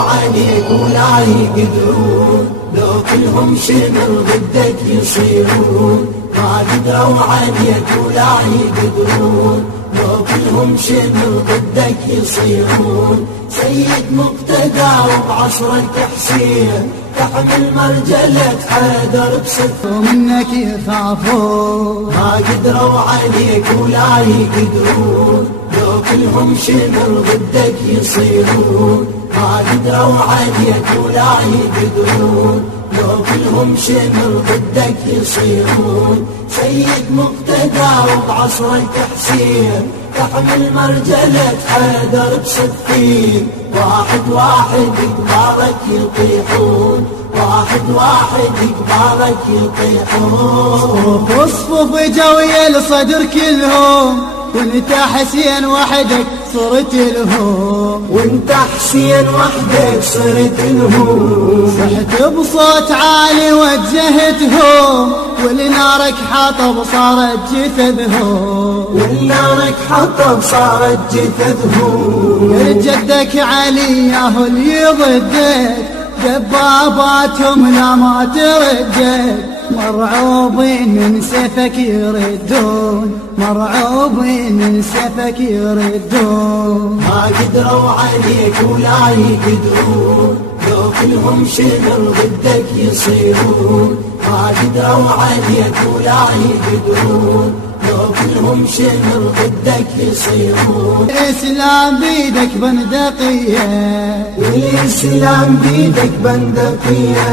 عليك ولا يقدرون، لو كلهم شمر ضدك يصيرون. ما قدروا عليك ولا يقدرون، لو كلهم شمر ضدك يصيرون. سيد مقتدى وبعصرك حسين، تحمل مرجلة حيدر بصدق منك يخافون. ما قدروا عليك ولا يقدرون، لو كلهم شمر ضدك يصيرون. ما قدروا عليك ولا يقدرون، لو كلهم شمر ضدك يصيرون. سيد مقتدى وبعصرك حسين، تحمل مرجلة حيدر بصدقين. واحد واحد قبالك يطيحون، واحد واحد قبالك يطيحون. صفوف جوية لصدر كلهم، وانت حسين وحدك صرت لهم. وانت حسين وحدك صرت لهم. صحت بصوت عالي وجهتهم، ولنارك حطب صارت جثثهم. ولنارك حطب صارت جثثهم. جدك علي ياهو اللي ضدك، دباباتهم لا ما تردك. مرعوبين من سيفك يردون، مرعوبين من سيفك يردون. ما قدروا عليك ولا يقدرون، لو كلهم شمر ضدك يصيرون. ما قدروا عليك ولا يقدرون، لو كلهم شمر ضدك يصيرون. الإسلام بيدك بندقية، والإسلام بيدك بندقية.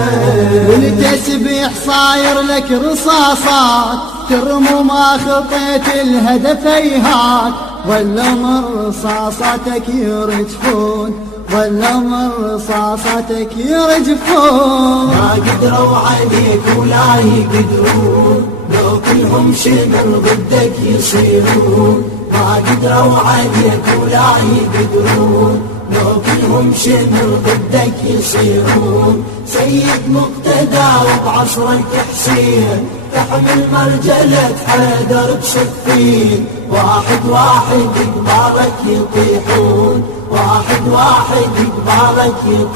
والتسبيح صاير لك رصاصات، ترمو ما خطيت الهدف هيهات. ولا من رصاصاتك يرجفون، ولا من رصاصاتك يرجفون. ما قدروا عليك ولا يقدرون، لو كلهم شمر ضدك يصيرون. ما قدروا عليك ولا يقدرون، لو كلهم شمر ضدك يصيرون. سيد مقتدى وبعصرك حسين، تحمل مرجلة حيدر بصفين. واحد واحد قبالك يطيحون، واحد واحد قبالك يطيحون.